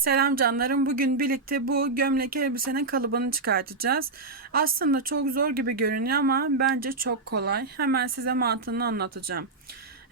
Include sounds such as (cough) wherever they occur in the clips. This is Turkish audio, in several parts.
Selam canlarım. Bugün birlikte bu gömlek elbisenin kalıbını çıkartacağız. Aslında çok zor gibi görünüyor ama bence çok kolay. Hemen size mantığını anlatacağım.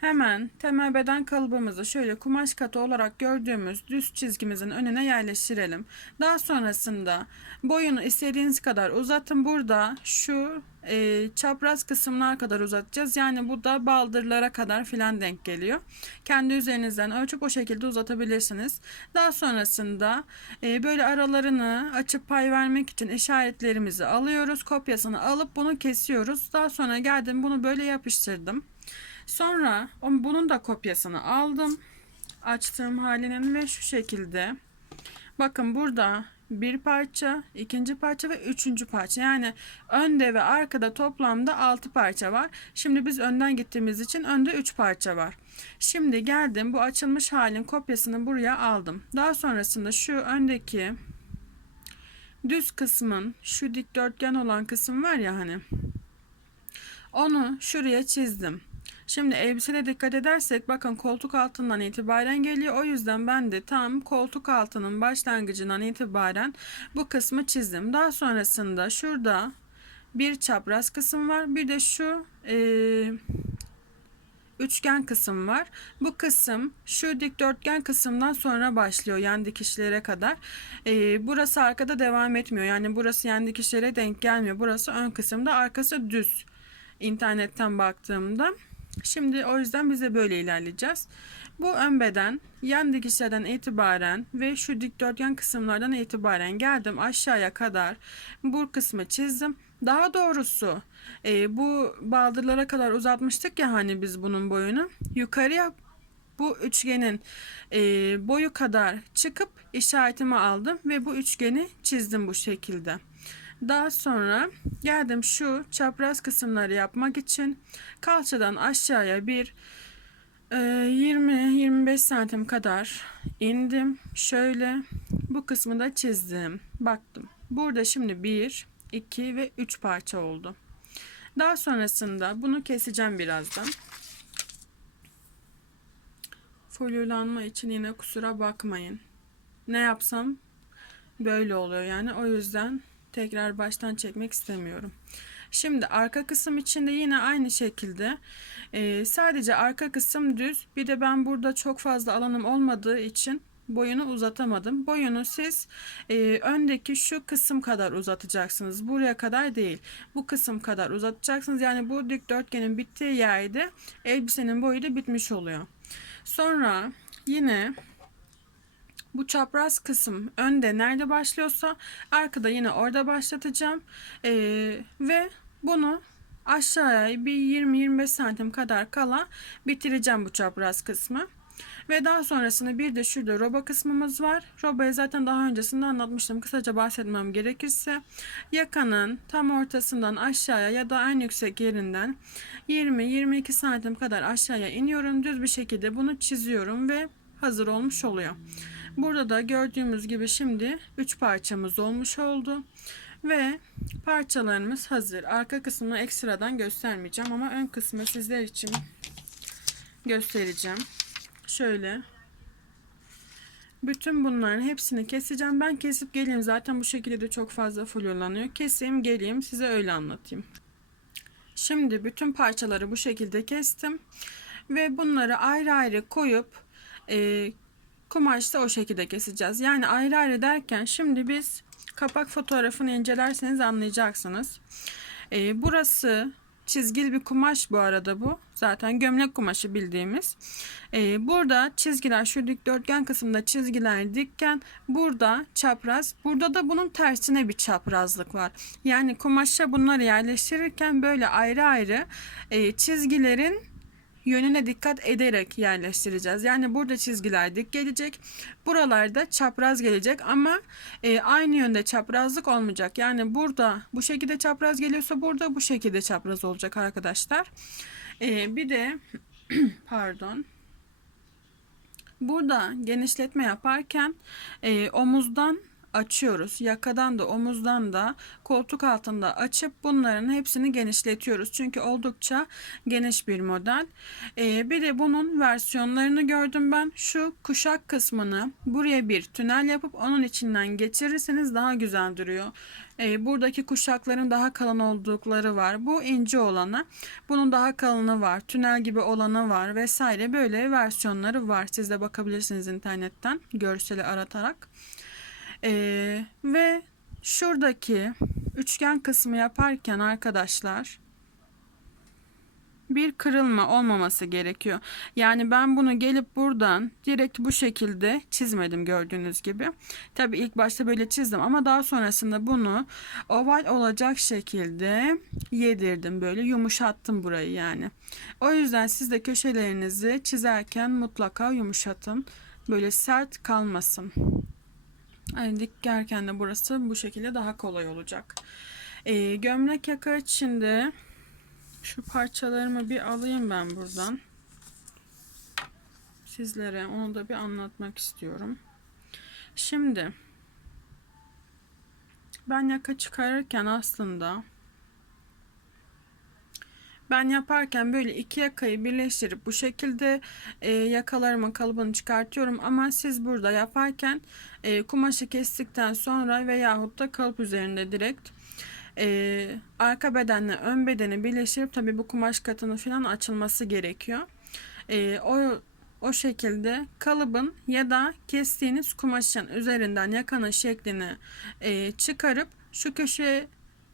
Hemen temel beden kalıbımızı şöyle kumaş katı olarak gördüğümüz düz çizgimizin önüne yerleştirelim. Daha sonrasında boyunu istediğiniz kadar uzatın. Burada şu e, çapraz kısımlar kadar uzatacağız. Yani bu da baldırlara kadar filan denk geliyor. Kendi üzerinizden ölçüp o şekilde uzatabilirsiniz. Daha sonrasında e, böyle aralarını açıp pay vermek için işaretlerimizi alıyoruz. Kopyasını alıp bunu kesiyoruz. Daha sonra geldim bunu böyle yapıştırdım. Sonra bunun da kopyasını aldım. Açtığım halinin ve şu şekilde. Bakın burada bir parça, ikinci parça ve üçüncü parça. Yani önde ve arkada toplamda altı parça var. Şimdi biz önden gittiğimiz için önde üç parça var. Şimdi geldim bu açılmış halin kopyasını buraya aldım. Daha sonrasında şu öndeki düz kısmın şu dikdörtgen olan kısım var ya hani. Onu şuraya çizdim. Şimdi elbisede dikkat edersek bakın koltuk altından itibaren geliyor. O yüzden ben de tam koltuk altının başlangıcından itibaren bu kısmı çizdim. Daha sonrasında şurada bir çapraz kısım var. Bir de şu eee, üçgen kısım var. Bu kısım şu dikdörtgen kısımdan sonra başlıyor yan dikişlere kadar. Eee, burası arkada devam etmiyor. Yani burası yan dikişlere denk gelmiyor. Burası ön kısımda arkası düz. İnternetten baktığımda. Şimdi o yüzden biz de böyle ilerleyeceğiz. Bu ön beden yan dikişlerden itibaren ve şu dikdörtgen kısımlardan itibaren geldim aşağıya kadar bu kısmı çizdim. Daha doğrusu e, bu baldırlara kadar uzatmıştık ya hani biz bunun boyunu. Yukarıya bu üçgenin e, boyu kadar çıkıp işaretimi aldım ve bu üçgeni çizdim bu şekilde. Daha sonra geldim şu çapraz kısımları yapmak için kalçadan aşağıya bir e, 20-25 santim kadar indim. Şöyle bu kısmı da çizdim. Baktım. Burada şimdi 1, 2 ve 3 parça oldu. Daha sonrasında bunu keseceğim birazdan. Folyolanma için yine kusura bakmayın. Ne yapsam böyle oluyor yani. O yüzden tekrar baştan çekmek istemiyorum. Şimdi arka kısım için de yine aynı şekilde e, sadece arka kısım düz. Bir de ben burada çok fazla alanım olmadığı için boyunu uzatamadım. Boyunu siz e, öndeki şu kısım kadar uzatacaksınız. Buraya kadar değil. Bu kısım kadar uzatacaksınız. Yani bu dikdörtgenin bittiği yerde elbisenin boyu da bitmiş oluyor. Sonra yine bu çapraz kısım önde nerede başlıyorsa arkada yine orada başlatacağım. Ee, ve bunu aşağıya bir 20-25 santim kadar kala bitireceğim bu çapraz kısmı. Ve daha sonrasında bir de şurada roba kısmımız var. Robayı zaten daha öncesinde anlatmıştım. Kısaca bahsetmem gerekirse yakanın tam ortasından aşağıya ya da en yüksek yerinden 20-22 santim kadar aşağıya iniyorum. Düz bir şekilde bunu çiziyorum ve hazır olmuş oluyor. Burada da gördüğümüz gibi şimdi 3 parçamız olmuş oldu. Ve parçalarımız hazır. Arka kısmını ekstradan göstermeyeceğim ama ön kısmı sizler için göstereceğim. Şöyle. Bütün bunların hepsini keseceğim. Ben kesip geleyim. Zaten bu şekilde de çok fazla folyolanıyor. Keseyim geleyim size öyle anlatayım. Şimdi bütün parçaları bu şekilde kestim. Ve bunları ayrı ayrı koyup e, kumaşta o şekilde keseceğiz. Yani ayrı ayrı derken şimdi biz kapak fotoğrafını incelerseniz anlayacaksınız. Ee, burası çizgili bir kumaş bu arada bu. Zaten gömlek kumaşı bildiğimiz. Ee, burada çizgiler şu dikdörtgen kısımda çizgiler dikken burada çapraz. Burada da bunun tersine bir çaprazlık var. Yani kumaşa bunları yerleştirirken böyle ayrı ayrı e, çizgilerin yönüne dikkat ederek yerleştireceğiz. Yani burada çizgiler dik gelecek. Buralarda çapraz gelecek ama e, aynı yönde çaprazlık olmayacak. Yani burada bu şekilde çapraz geliyorsa burada bu şekilde çapraz olacak arkadaşlar. E, bir de (clears throat) pardon. Burada genişletme yaparken e, omuzdan açıyoruz. Yakadan da omuzdan da koltuk altında açıp bunların hepsini genişletiyoruz. Çünkü oldukça geniş bir model. Ee, bir de bunun versiyonlarını gördüm ben. Şu kuşak kısmını buraya bir tünel yapıp onun içinden geçirirseniz daha güzel duruyor. Ee, buradaki kuşakların daha kalın oldukları var. Bu ince olanı. Bunun daha kalını var. Tünel gibi olanı var vesaire. Böyle versiyonları var. Siz de bakabilirsiniz internetten görseli aratarak. Ee, ve şuradaki üçgen kısmı yaparken arkadaşlar bir kırılma olmaması gerekiyor. Yani ben bunu gelip buradan direkt bu şekilde çizmedim gördüğünüz gibi. Tabi ilk başta böyle çizdim ama daha sonrasında bunu oval olacak şekilde yedirdim. Böyle yumuşattım burayı yani. O yüzden siz de köşelerinizi çizerken mutlaka yumuşatın. Böyle sert kalmasın. Yani dikerken de burası bu şekilde daha kolay olacak. Ee, gömlek yaka içinde şu parçalarımı bir alayım ben buradan. Sizlere onu da bir anlatmak istiyorum. Şimdi ben yaka çıkarırken aslında ben yaparken böyle iki yakayı birleştirip bu şekilde e, yakalarımın kalıbını çıkartıyorum ama siz burada yaparken e, kumaşı kestikten sonra veyahut da kalıp üzerinde direkt e, arka bedenle ön bedeni birleştirip tabi bu kumaş katını falan açılması gerekiyor. E, o o şekilde kalıbın ya da kestiğiniz kumaşın üzerinden yakanın şeklini e, çıkarıp şu köşe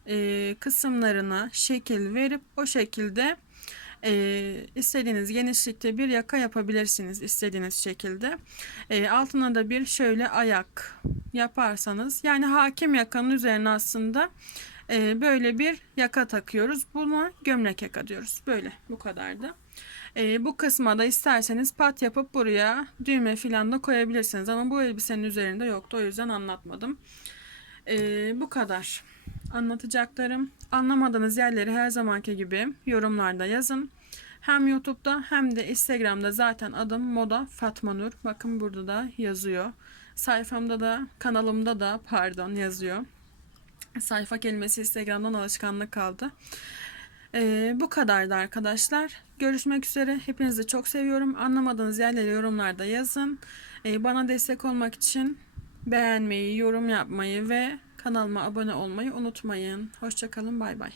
e, kısımlarına şekil verip o şekilde e, istediğiniz genişlikte bir yaka yapabilirsiniz istediğiniz şekilde. E, altına da bir şöyle ayak yaparsanız yani hakim yakanın üzerine aslında e, böyle bir yaka takıyoruz. Buna gömlek yaka diyoruz. Böyle bu kadardı. E, bu kısma da isterseniz pat yapıp buraya düğme filan da koyabilirsiniz. Ama bu elbisenin üzerinde yoktu. O yüzden anlatmadım. E, bu kadar anlatacaklarım. Anlamadığınız yerleri her zamanki gibi yorumlarda yazın. Hem YouTube'da hem de Instagram'da zaten adım Moda Fatma Nur. Bakın burada da yazıyor. Sayfamda da kanalımda da pardon yazıyor. Sayfa kelimesi Instagram'dan alışkanlık kaldı. Ee, bu kadardı arkadaşlar. Görüşmek üzere. Hepinizi çok seviyorum. Anlamadığınız yerleri yorumlarda yazın. Ee, bana destek olmak için beğenmeyi, yorum yapmayı ve kanalıma abone olmayı unutmayın. Hoşçakalın. Bay bay.